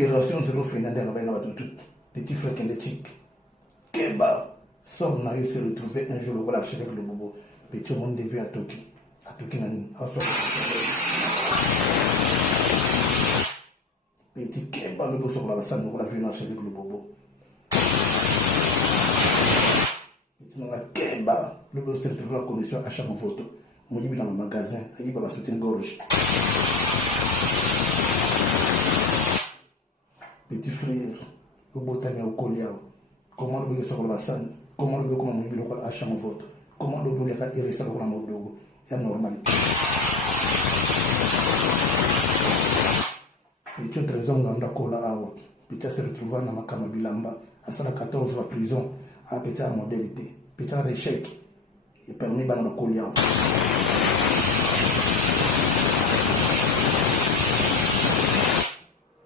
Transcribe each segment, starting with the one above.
Opération zéro Fernandez petit frère Kendetik. Keba sort na yo se retrouver un jour voilà avec le bobo. Petit monde devait à Toki. À Toki nani. Petit Keba le bobo sur la bassane voilà violence avec le bobo. Petit nana Keba le bobo se retrouve en condition à chaque photo. Mon dans le magasin, il va soutien gorge. Petit frère, au botanier au collier, comment le sur la bassane, comment le comment mon bureau à chaque vote, comment le bureau est irrité sur la mode, c'est normalité. Petit trésor dans la cola, petit se retrouve dans ma cama bilamba, à 114 la prison, à petit modalité, petit échec, et permis dans la collier.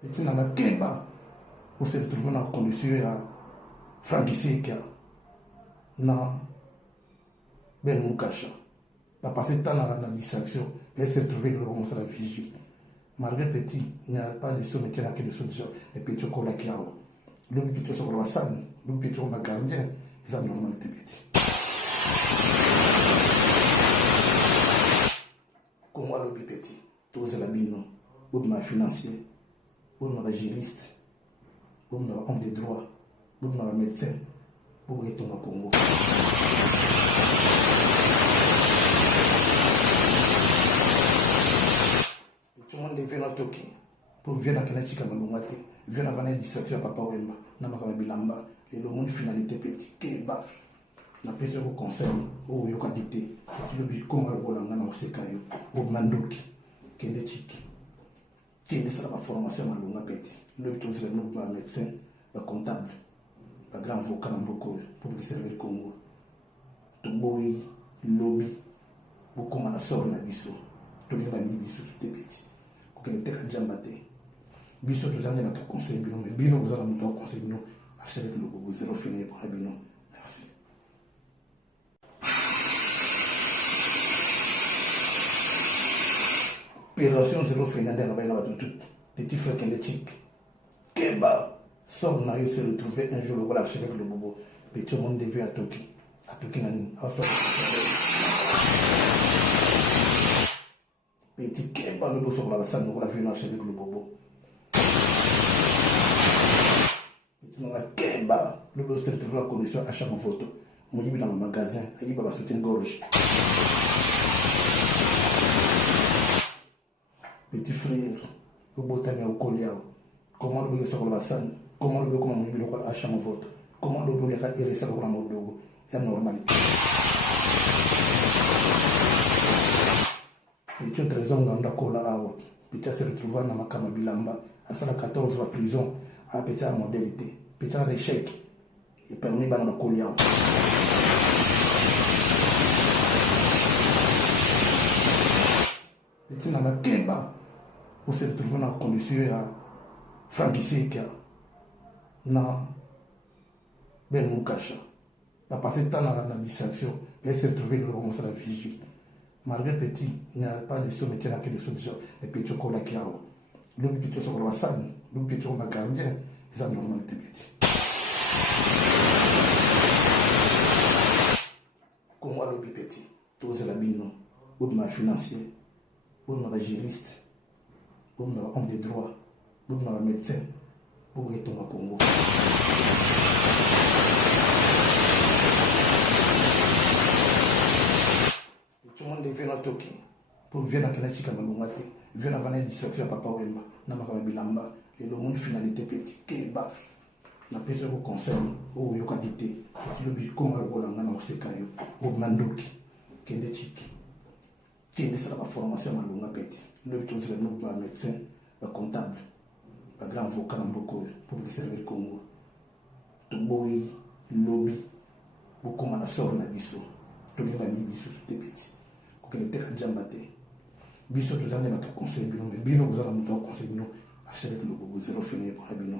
Petit nana Keba, on se retrouve dans la condition à Frankie Seka, na Ben Moukasha. La passé temps dans la distraction, elle s'est retrouvée de commencer la vigile. Malgré petit, il n'y a pas de son métier qui est de solution. Et puis tu connais qui a. Le petit sur la salle, le petit sur ma gardien, c'est la normalité petit. Comment le petit, tous la bino, ou de ma financier. Pour ma juriste, pour ma homme de droit, pour ma médecin, pour les Tonga Congo. Tout le monde vient à Toki, pour venir à Kanatika Malumate, vient à venir distraction à Papa Wemba, Namakama Bilamba, et le monde finalité petit, Keba, na pese au conseil, au Yokadite, qui le bijo comme le Bolanga au Sekayo, au Mandoki, Kendetik. Qui est la formation à longue petit. Le but c'est le médecin, le comptable, le grand avocat pour le servir le Congo. Tout boy, lobby, beaucoup de sort na biso. Tout le monde biso tout petit. Quand on était à Djambate, biso tous années notre conseil bino, mais bino vous allez notre conseil bino. Achetez le logo zéro fini pour bino. Merci. Opération zéro Fernandez petit frère Kendetik. Keba sort na yo se retrouver un jour voilà avec le bobo. Petit monde devait à Toki. À Toki nani. Petit Keba le bobo sur la bassane voilà violence avec le bobo. Petit nana Keba le bobo se retrouve en condition à chaque photo. Mon dans le magasin, il va soutien gorge. Petit frère, au botanier au collier, comment le bureau sur la bassane, comment le bureau comment mon bureau à chaque vote, comment le bureau est irrité sur la mode, c'est normalité. Petit trésor dans la cola, petit se retrouve dans ma cama bilamba, à 114 la prison, à petit modalité, petit échec, et permis dans la collier. Petit nana Keba, on se retrouve dans la condition à Frankie Seka, na Ben Moukasha. La passé temps dans la distraction, elle s'est retrouvée de commencer la vigile. Malgré petit, il n'y a pas de son métier qui est de solution. Et puis tu connais qui a. Le petit sur la salle, le petit sur ma gardien, c'est la normalité petit. Comment le petit, tous la bino, ou de ma financier, pour ma juriste, pour ma homme de droit, pour ma médecin, pour les Tonga Congo. Tout le monde vient à Toki, pour venir à Kanatika Malumate, vient à venir distraction à Papa Wemba, Namakama Bilamba, et le monde finalité petit, Keba, na pese au conseil, au Yokadite, qui le bijo comme le Bolanga au Sekayo, au Mandoki, Kendetik. Qui est la formation à longue petit. Le but c'est le médecin, le comptable, le grand avocat pour le servir le Congo. Tout boy, lobby, beaucoup de sort na biso. Tout le monde biso tout petit. Quand on était à Djambate, biso tous années notre conseil bino, mais bino vous allez notre conseil bino. Achetez le logo zéro fini pour bino.